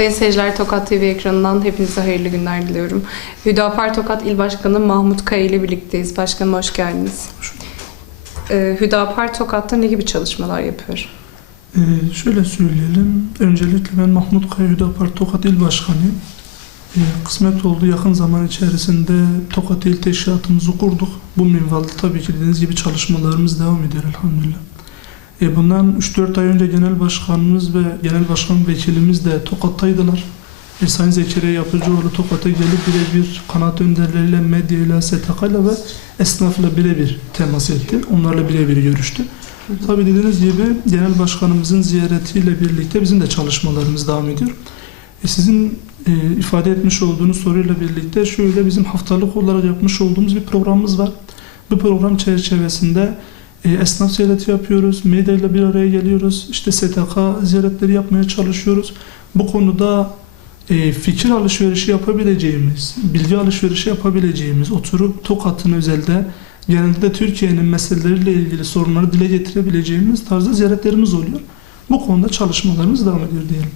Sayın seyirciler Tokat TV ekranından hepinize hayırlı günler diliyorum. Hüdapar Tokat İl Başkanı Mahmut Kaya ile birlikteyiz. Başkanım hoş geldiniz. Ee, Hüdapar Tokat'ta ne gibi çalışmalar yapıyor? Ee, şöyle söyleyelim. Öncelikle ben Mahmut Kaya Hüdapar Tokat İl Başkanıyım. Ee, kısmet oldu yakın zaman içerisinde Tokat İl Teşkilatımızı kurduk. Bu minvalde tabii ki dediğiniz gibi çalışmalarımız devam ediyor elhamdülillah. Ee, bundan 3-4 ay önce Genel Başkanımız ve Genel Başkan Vekilimiz de Tokat'taydılar. E, Sayın Zekeriya Yapıcıoğlu Tokat'a gelip birebir kanaat önderleriyle, medyayla, STK'yla ve esnafla birebir temas etti. Onlarla birebir görüştü. Tabii dediğiniz gibi genel başkanımızın ziyaretiyle birlikte bizim de çalışmalarımız devam ediyor. E sizin e, ifade etmiş olduğunuz soruyla birlikte şöyle bizim haftalık olarak yapmış olduğumuz bir programımız var. Bu program çerçevesinde e, esnaf ziyareti yapıyoruz, medyayla bir araya geliyoruz, işte STK ziyaretleri yapmaya çalışıyoruz. Bu konuda e, fikir alışverişi yapabileceğimiz, bilgi alışverişi yapabileceğimiz, oturup Tokat'ın özelde genelde de Türkiye'nin meseleleriyle ilgili sorunları dile getirebileceğimiz tarzda ziyaretlerimiz oluyor. Bu konuda çalışmalarımız devam ediyor diyelim.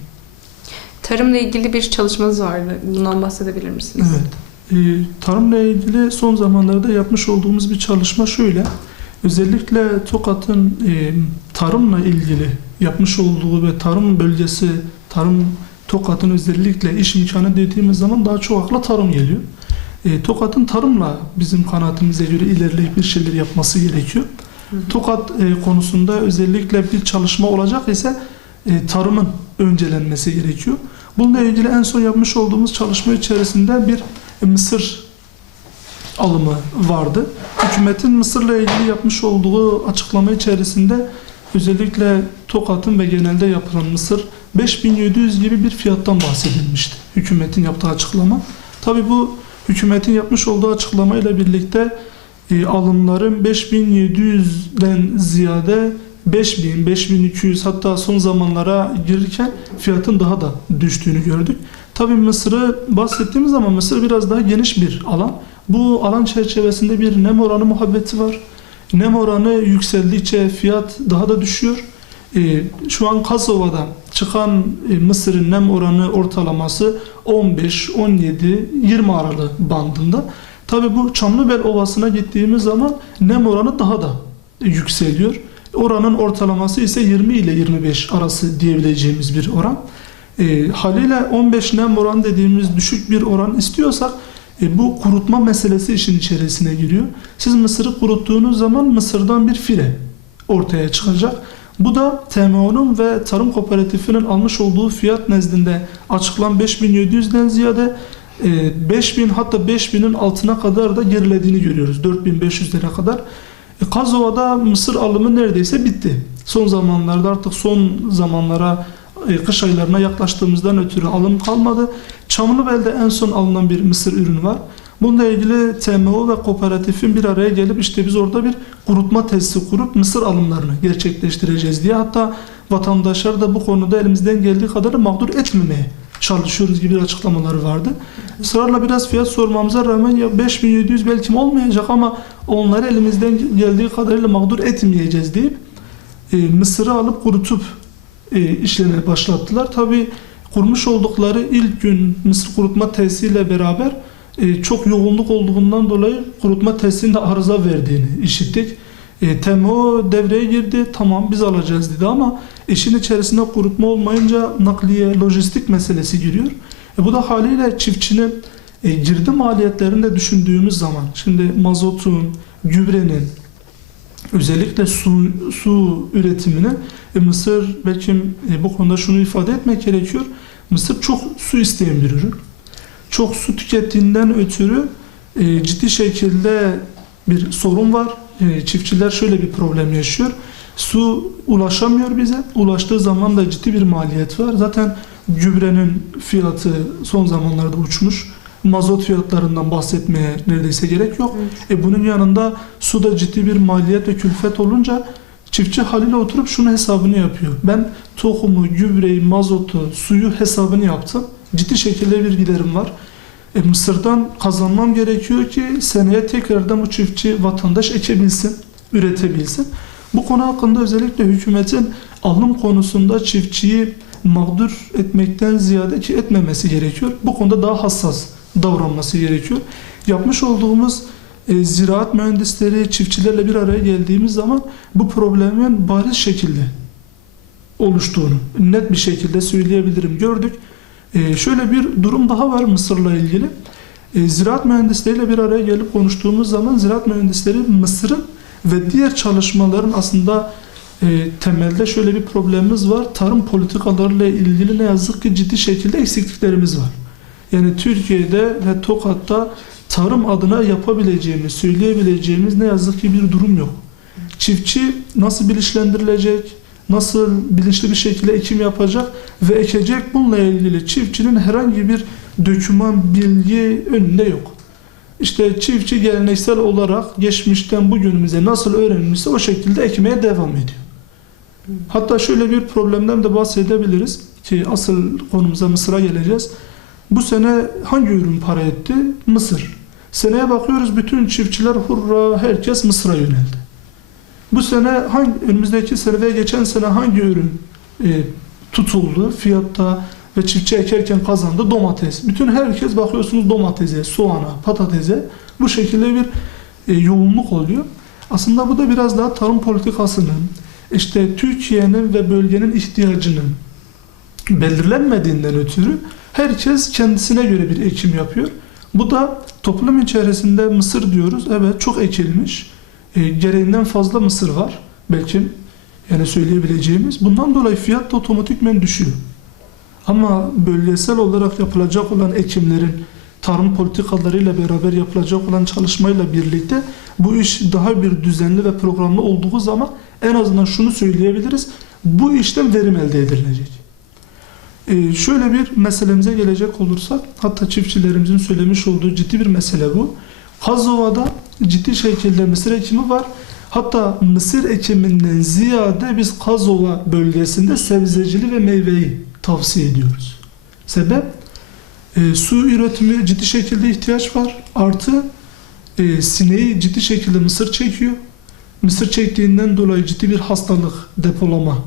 Tarımla ilgili bir çalışmanız vardı. Bundan bahsedebilir misiniz? Evet. Ee, tarımla ilgili son zamanlarda yapmış olduğumuz bir çalışma şöyle. Özellikle Tokat'ın e, tarımla ilgili yapmış olduğu ve tarım bölgesi, tarım Tokat'ın özellikle iş imkanı dediğimiz zaman daha çok akla tarım geliyor. E, Tokat'ın tarımla bizim kanaatimize göre ilerleyip bir şeyler yapması gerekiyor. Hı. Tokat e, konusunda özellikle bir çalışma olacak ise e, tarımın öncelenmesi gerekiyor. Bununla ilgili en son yapmış olduğumuz çalışma içerisinde bir e, mısır alımı vardı. Hükümetin Mısır'la ilgili yapmış olduğu açıklama içerisinde özellikle Tokat'ın ve genelde yapılan mısır 5700 gibi bir fiyattan bahsedilmişti. Hükümetin yaptığı açıklama. Tabi bu hükümetin yapmış olduğu açıklamayla birlikte e, alımların 5700'den ziyade 5000, 5200 hatta son zamanlara girirken fiyatın daha da düştüğünü gördük. Tabii Mısır'ı bahsettiğimiz zaman Mısır biraz daha geniş bir alan. Bu alan çerçevesinde bir nem oranı muhabbeti var. Nem oranı yükseldikçe fiyat daha da düşüyor. Ee, şu an Kasova'da çıkan e, Mısır'ın nem oranı ortalaması 15, 17, 20 aralığı bandında. Tabii bu Çamlıbel Ovası'na gittiğimiz zaman nem oranı daha da yükseliyor. Oranın ortalaması ise 20 ile 25 arası diyebileceğimiz bir oran. E, haliyle 15 nem oran dediğimiz düşük bir oran istiyorsak e, bu kurutma meselesi işin içerisine giriyor. Siz mısırı kuruttuğunuz zaman mısırdan bir file ortaya çıkacak. Bu da TMO'nun ve Tarım Kooperatifinin almış olduğu fiyat nezdinde açıklan 5700'den ziyade e, 5000 hatta 5000'in altına kadar da gerilediğini görüyoruz. 4500'lere kadar. E, Kazova'da mısır alımı neredeyse bitti. Son zamanlarda artık son zamanlara e, kış aylarına yaklaştığımızdan ötürü alım kalmadı. Çamlıbel'de en son alınan bir mısır ürünü var. Bununla ilgili TMO ve kooperatifin bir araya gelip işte biz orada bir kurutma tesisi kurup mısır alımlarını gerçekleştireceğiz diye hatta vatandaşlar da bu konuda elimizden geldiği kadar mağdur etmemeye çalışıyoruz gibi açıklamaları vardı. Israrla biraz fiyat sormamıza rağmen ya 5700 belki olmayacak ama onları elimizden geldiği kadarıyla mağdur etmeyeceğiz deyip e, mısırı alıp kurutup e, işlemeye başlattılar. Tabi kurmuş oldukları ilk gün mısır kurutma tesisiyle beraber e, çok yoğunluk olduğundan dolayı kurutma tesisinde arıza verdiğini işittik. E, TMO devreye girdi. Tamam biz alacağız dedi ama işin içerisinde kurutma olmayınca nakliye, lojistik meselesi giriyor. E, bu da haliyle çiftçinin e, girdi maliyetlerini de düşündüğümüz zaman şimdi mazotun, gübrenin, özellikle su, su üretimine e, Mısır belki e, bu konuda şunu ifade etmek gerekiyor. Mısır çok su isteyen bir ürün. Çok su tükettiğinden ötürü e, ciddi şekilde bir sorun var. E, çiftçiler şöyle bir problem yaşıyor. Su ulaşamıyor bize. Ulaştığı zaman da ciddi bir maliyet var. Zaten gübrenin fiyatı son zamanlarda uçmuş. Mazot fiyatlarından bahsetmeye neredeyse gerek yok. E bunun yanında suda ciddi bir maliyet ve külfet olunca çiftçi haliyle oturup şunu hesabını yapıyor. Ben tohumu, gübreyi, mazotu, suyu hesabını yaptım. Ciddi şekilde bir giderim var. E, Mısır'dan kazanmam gerekiyor ki seneye tekrardan bu çiftçi vatandaş ekebilsin, üretebilsin. Bu konu hakkında özellikle hükümetin alım konusunda çiftçiyi mağdur etmekten ziyade ki etmemesi gerekiyor. Bu konuda daha hassas davranması gerekiyor. Yapmış olduğumuz e, ziraat mühendisleri, çiftçilerle bir araya geldiğimiz zaman bu problemin bariz şekilde oluştuğunu net bir şekilde söyleyebilirim. Gördük. E, şöyle bir durum daha var Mısır'la ilgili. E, ziraat mühendisleriyle bir araya gelip konuştuğumuz zaman ziraat mühendisleri Mısır'ın ve diğer çalışmaların aslında e, temelde şöyle bir problemimiz var. Tarım politikalarıyla ilgili ne yazık ki ciddi şekilde eksikliklerimiz var. Yani Türkiye'de ve Tokat'ta tarım adına yapabileceğimiz, söyleyebileceğimiz ne yazık ki bir durum yok. Çiftçi nasıl bilinçlendirilecek, nasıl bilinçli bir şekilde ekim yapacak ve ekecek bununla ilgili çiftçinin herhangi bir döküman, bilgi önünde yok. İşte çiftçi geleneksel olarak geçmişten bugünümüze nasıl öğrenmişse o şekilde ekmeye devam ediyor. Hatta şöyle bir problemden de bahsedebiliriz ki asıl konumuza Mısır'a geleceğiz. Bu sene hangi ürün para etti? Mısır. Seneye bakıyoruz bütün çiftçiler hurra herkes Mısır'a yöneldi. Bu sene hangi önümüzdeki sene ve geçen sene hangi ürün e, tutuldu fiyatta ve çiftçi ekerken kazandı domates. Bütün herkes bakıyorsunuz domatese, soğana, patatese bu şekilde bir e, yoğunluk oluyor. Aslında bu da biraz daha tarım politikasının işte Türkiye'nin ve bölgenin ihtiyacının belirlenmediğinden ötürü herkes kendisine göre bir ekim yapıyor. Bu da toplum içerisinde mısır diyoruz. Evet çok ekilmiş. E, gereğinden fazla mısır var. Belki yani söyleyebileceğimiz. Bundan dolayı fiyat da otomatikmen düşüyor. Ama bölgesel olarak yapılacak olan ekimlerin tarım politikalarıyla beraber yapılacak olan çalışmayla birlikte bu iş daha bir düzenli ve programlı olduğu zaman en azından şunu söyleyebiliriz. Bu işten verim elde edilecek. Ee, şöyle bir meselemize gelecek olursak, hatta çiftçilerimizin söylemiş olduğu ciddi bir mesele bu. Kazova'da ciddi şekilde mısır ekimi var. Hatta mısır ekiminden ziyade biz Kazova bölgesinde sebzecili ve meyveyi tavsiye ediyoruz. Sebep? E, su üretimi ciddi şekilde ihtiyaç var. Artı e, sineği ciddi şekilde mısır çekiyor. Mısır çektiğinden dolayı ciddi bir hastalık depolama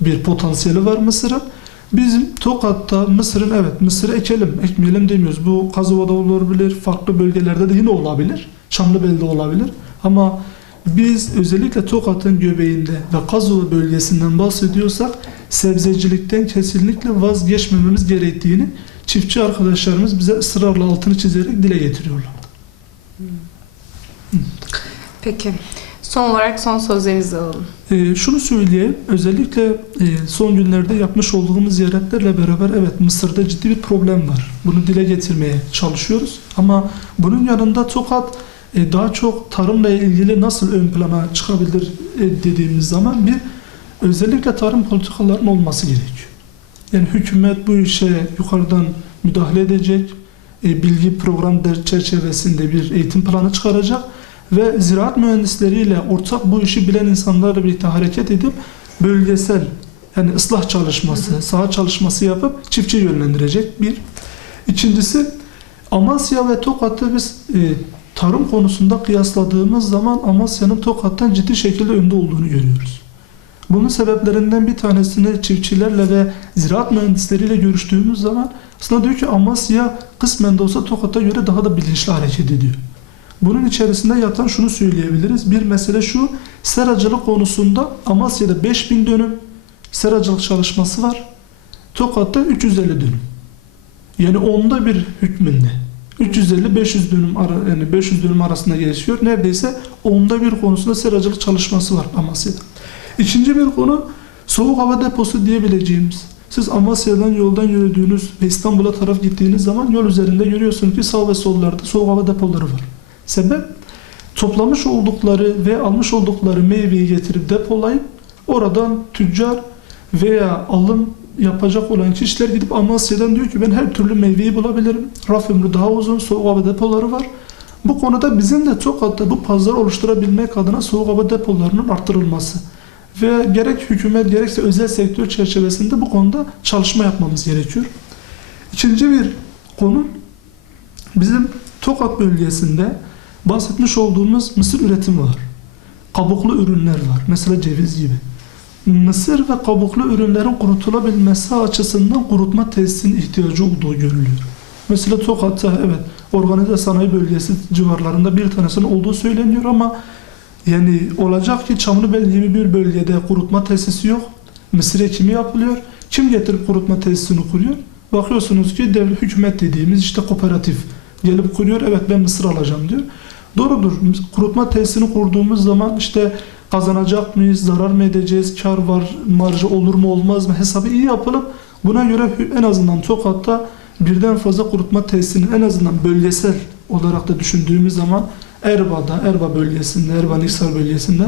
bir potansiyeli var Mısır'ın. Bizim Tokat'ta Mısır'ın evet Mısır ekelim, ekmeyelim demiyoruz. Bu Kazova'da olabilir, farklı bölgelerde de yine olabilir. Çamlıbel'de olabilir. Ama biz özellikle Tokat'ın göbeğinde ve Kazova bölgesinden bahsediyorsak sebzecilikten kesinlikle vazgeçmememiz gerektiğini çiftçi arkadaşlarımız bize ısrarla altını çizerek dile getiriyorlar. Peki. Son olarak son sözlerinizi alalım. Ee, şunu söyleyeyim, özellikle e, son günlerde yapmış olduğumuz ziyaretlerle beraber evet Mısır'da ciddi bir problem var. Bunu dile getirmeye çalışıyoruz. Ama bunun yanında Tokat e, daha çok tarımla ilgili nasıl ön plana çıkabilir e, dediğimiz zaman bir özellikle tarım politikalarının olması gerekiyor. Yani hükümet bu işe yukarıdan müdahale edecek, e, bilgi program çerçevesinde bir eğitim planı çıkaracak ve ziraat mühendisleriyle ortak bu işi bilen insanlarla birlikte hareket edip bölgesel yani ıslah çalışması, saha çalışması yapıp çiftçi yönlendirecek bir. İkincisi Amasya ve Tokat'ı biz e, tarım konusunda kıyasladığımız zaman Amasya'nın Tokat'tan ciddi şekilde önde olduğunu görüyoruz. Bunun sebeplerinden bir tanesini çiftçilerle ve ziraat mühendisleriyle görüştüğümüz zaman aslında diyor ki Amasya kısmen de olsa Tokat'a göre daha da bilinçli hareket ediyor. Bunun içerisinde yatan şunu söyleyebiliriz. Bir mesele şu, seracılık konusunda Amasya'da 5000 dönüm seracılık çalışması var. Tokat'ta 350 dönüm. Yani onda bir hükmünde. 350-500 dönüm ara, yani 500 dönüm arasında gelişiyor. Neredeyse onda bir konusunda seracılık çalışması var Amasya'da. İkinci bir konu soğuk hava deposu diyebileceğimiz. Siz Amasya'dan yoldan yürüdüğünüz ve İstanbul'a taraf gittiğiniz zaman yol üzerinde görüyorsunuz ki sağ ve sollarda soğuk hava depoları var. Sebep toplamış oldukları ve almış oldukları meyveyi getirip depolayıp oradan tüccar veya alım yapacak olan kişiler gidip Amasya'dan diyor ki ben her türlü meyveyi bulabilirim. Raf ömrü daha uzun, soğuk hava depoları var. Bu konuda bizim de Tokat'ta bu pazar oluşturabilmek adına soğuk hava depolarının arttırılması ve gerek hükümet gerekse özel sektör çerçevesinde bu konuda çalışma yapmamız gerekiyor. İkinci bir konu bizim Tokat bölgesinde bahsetmiş olduğumuz mısır üretimi var. Kabuklu ürünler var. Mesela ceviz gibi. mısır ve kabuklu ürünlerin kurutulabilmesi açısından kurutma tesisinin ihtiyacı olduğu görülüyor. Mesela Tokat'ta evet organize sanayi bölgesi civarlarında bir tanesinin olduğu söyleniyor ama yani olacak ki Çamlıbel gibi bir bölgede kurutma tesisi yok. Mısır ekimi yapılıyor. Kim getirip kurutma tesisini kuruyor? Bakıyorsunuz ki devlet hükümet dediğimiz işte kooperatif gelip kuruyor. Evet ben mısır alacağım diyor. Doğrudur. Kurutma tesisini kurduğumuz zaman işte kazanacak mıyız, zarar mı edeceğiz, kar var, marjı olur mu olmaz mı hesabı iyi yapılıp buna göre en azından Tokat'ta birden fazla kurutma tesisinin en azından bölgesel olarak da düşündüğümüz zaman Erbaa'da, Erba bölgesinde, Erba Niksar bölgesinde,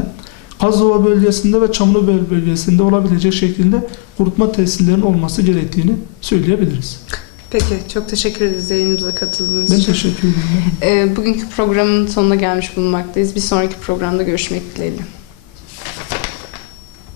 Kazova bölgesinde ve Çamlıbel bölgesinde olabilecek şekilde kurutma tesislerinin olması gerektiğini söyleyebiliriz. Peki, çok teşekkür ederiz yayınımıza katıldığınız Ben için. teşekkür ederim. Ee, bugünkü programın sonuna gelmiş bulunmaktayız. Bir sonraki programda görüşmek dileğiyle.